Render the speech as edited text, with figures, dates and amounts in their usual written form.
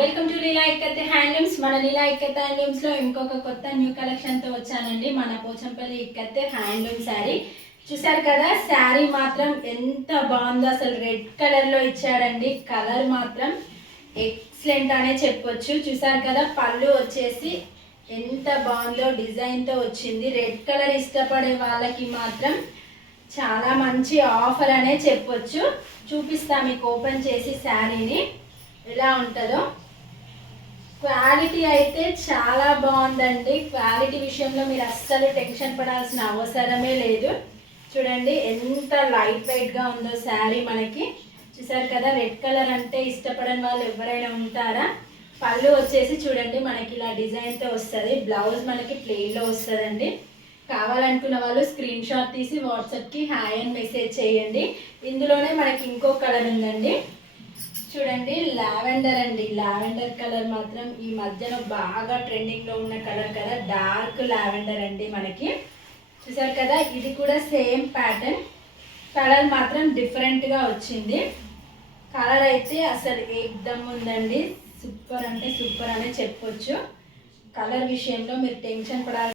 Welcome to Leela ikat handlooms. మన లీలా ikat handlooms లో ఇంకొక కొత్త న్యూ కలెక్షన్ తో వచ్చానండి. మన పోచంపల్లి ఇక్కత్ హ్యాండ్లూమ్ శారీ చూసారు కదా. శారీ మాత్రం ఎంత బాగుందో, అసలు రెడ్ కలర్ లో ఇచ్చాడండి. కలర్ మాత్రం ఎక్సలెంట్ అనే చెప్పొచ్చు. చూసారు కదా, పళ్ళు వచ్చేసి ఎంత బాగుందో డిజైన్ తో వచ్చింది. రెడ్ కలర్ ఇష్టపడే వాళ్ళకి మాత్రం చాలా మంచి ఆఫర్ అనే చెప్పొచ్చు. చూపిస్తా మీకు ఓపెన్ చేసి శారీని ఎలా ఉంటుందో. క్వాలిటీ అయితే చాలా బాగుందండి. క్వాలిటీ విషయంలో మీరు అస్సలు టెన్షన్ పడాల్సిన అవసరమే లేదు. చూడండి ఎంత లైట్ వెయిట్గా ఉందో శారీ. మనకి చూసారు కదా, రెడ్ కలర్ అంటే ఇష్టపడని వాళ్ళు ఎవరైనా ఉంటారా. పళ్ళు వచ్చేసి చూడండి మనకి ఇలా డిజైన్తో వస్తుంది. బ్లౌజ్ మనకి ప్లెయిన్లో వస్తుందండి. కావాలనుకున్న వాళ్ళు స్క్రీన్ షాట్ తీసి వాట్సాప్కి హాయ్ అని మెసేజ్ చేయండి. ఇందులోనే మనకి ఇంకో కలర్ ఉందండి. చూడండి లావెండర్ అండి. లావెండర్ కలర్ మాత్రం ఈ మధ్యన బాగా ట్రెండింగ్లో ఉన్న కలర్ కదా. డార్క్ లావెండర్ అండి మనకి. చూసారు కదా, ఇది కూడా సేమ్ ప్యాటర్న్. కలర్ మాత్రం డిఫరెంట్గా వచ్చింది. కలర్ అయితే అసలు ఏకదమ్ ఉందండి. సూపర్ అంటే సూపర్ అనే చెప్పొచ్చు. కలర్ విషయంలో మీరు టెన్షన్ పడాలి